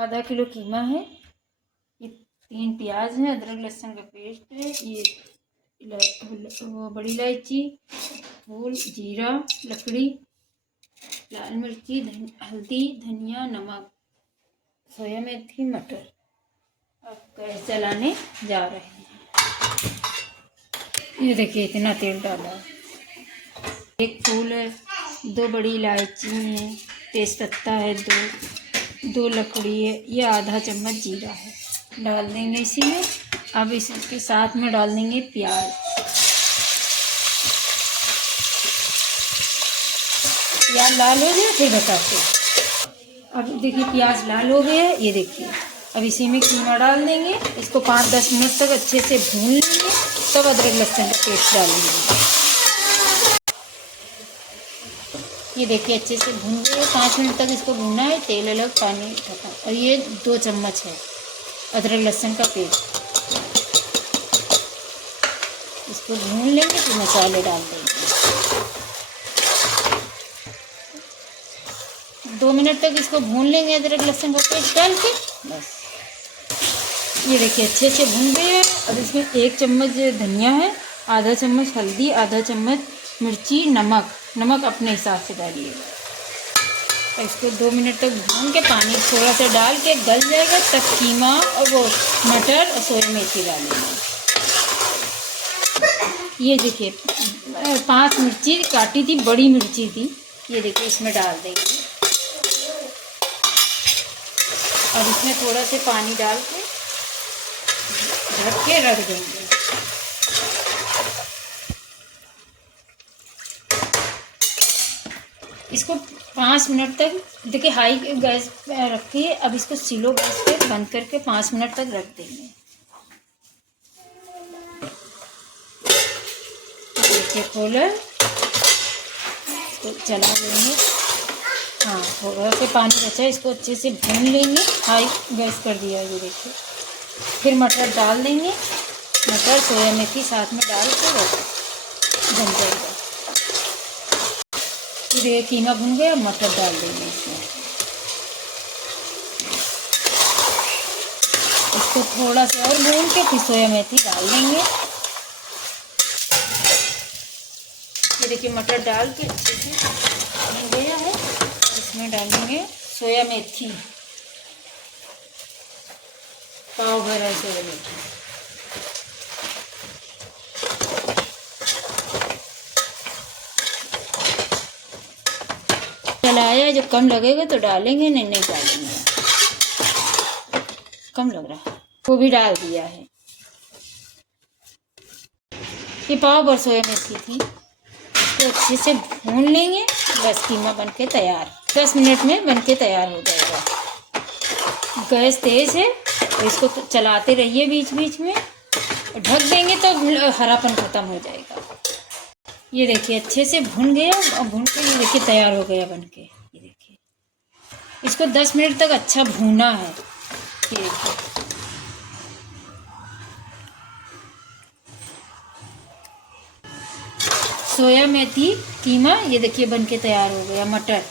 आधा किलो कीमा है, ये 3 प्याज है, अदरक लहसुन का पेस्ट है, ये वो बड़ी इलायची, फूल, जीरा, लकड़ी, लाल मिर्ची, हल्दी, धनिया, नमक, सोया मेथी, मटर। अब गैस जलाने जा रहे हैं। ये देखिए इतना तेल डाला, एक फूल है, 2 बड़ी इलायची है, तेज़पत्ता है, दो लकड़ी है, ये आधा चम्मच जीरा है, डाल देंगे इसी में। अब इसके साथ में डाल देंगे प्याज। प्याज लाल हो गया फिर बताते हैं। अब देखिए प्याज लाल हो गया, ये देखिए। अब इसी में कीमा डाल देंगे, इसको 5-10 मिनट तक अच्छे से भून लेंगे, तब अदरक लहसुन का पेस्ट डालेंगे। ये देखिए अच्छे से भून गए, 5 मिनट तक इसको भूनना है, तेल अलग पानी खत्म। और ये 2 चम्मच है अदरक लहसुन का पेस्ट, इसको भून लेंगे फिर मसाले डाल देंगे। 2 मिनट तक इसको भून लेंगे अदरक लहसुन का पेस्ट डाल के, बस। ये देखिए अच्छे से भून गए हैं। अब इसमें 1 चम्मच धनिया है, आधा चम्मच हल्दी, आधा चम्मच मिर्ची, नमक अपने हिसाब से डालिएगा। इसको 2 मिनट तक भून के पानी थोड़ा सा डाल के गल जाएगा, तब कीमा और वो मटर और सोया मेथी डालेंगे। ये देखिए 5 मिर्ची काटी थी, बड़ी मिर्ची थी, ये देखिए इसमें डाल देंगे। और इसमें थोड़ा सा पानी डाल के ढक के रख देंगे। इसको 5 मिनट तक देखिए हाई गैस पे रखिए। अब इसको स्लो गैस पे बंद करके 5 मिनट तक रख देंगे। देखिए खोला, इसको चला लेंगे। हाँ थोड़ा सा पानी बचा है, इसको अच्छे से भून लेंगे, हाई गैस कर दिया ये देखिए। फिर मटर डाल देंगे, मटर सोया मेथी साथ में डाल के बन जाएगा। फिर ये कीमा भून गया, मटर डाल देंगे इसमें। इसको थोड़ा सा और भून के फिर सोया मेथी डाल देंगे। ये देखिए मटर डाल के अच्छे से भून गया है, इसमें डालेंगे सोया मेथी, पाव भर है सोया मेथी। चलाया, जो कम लगेगा तो डालेंगे, नहीं डालेंगे। कम लग रहा है वो भी डाल दिया है। ये पाव भर सोया मेथी थी, इसको अच्छे से भून लेंगे, बस कीमा बनके तैयार। 10 मिनट में बनके तैयार हो जाएगा। गैस तेज़ है तो इसको तो चलाते रहिए बीच बीच में, और ढक देंगे तो हरापन ख़त्म हो जाएगा। ये देखिए अच्छे से भून गया, और भून के ये देखिए तैयार हो गया बनके। ये देखिए इसको 10 मिनट तक अच्छा भूना है। ये देखिए सोया मेथी कीमा ये देखिए बनके तैयार हो गया। मटर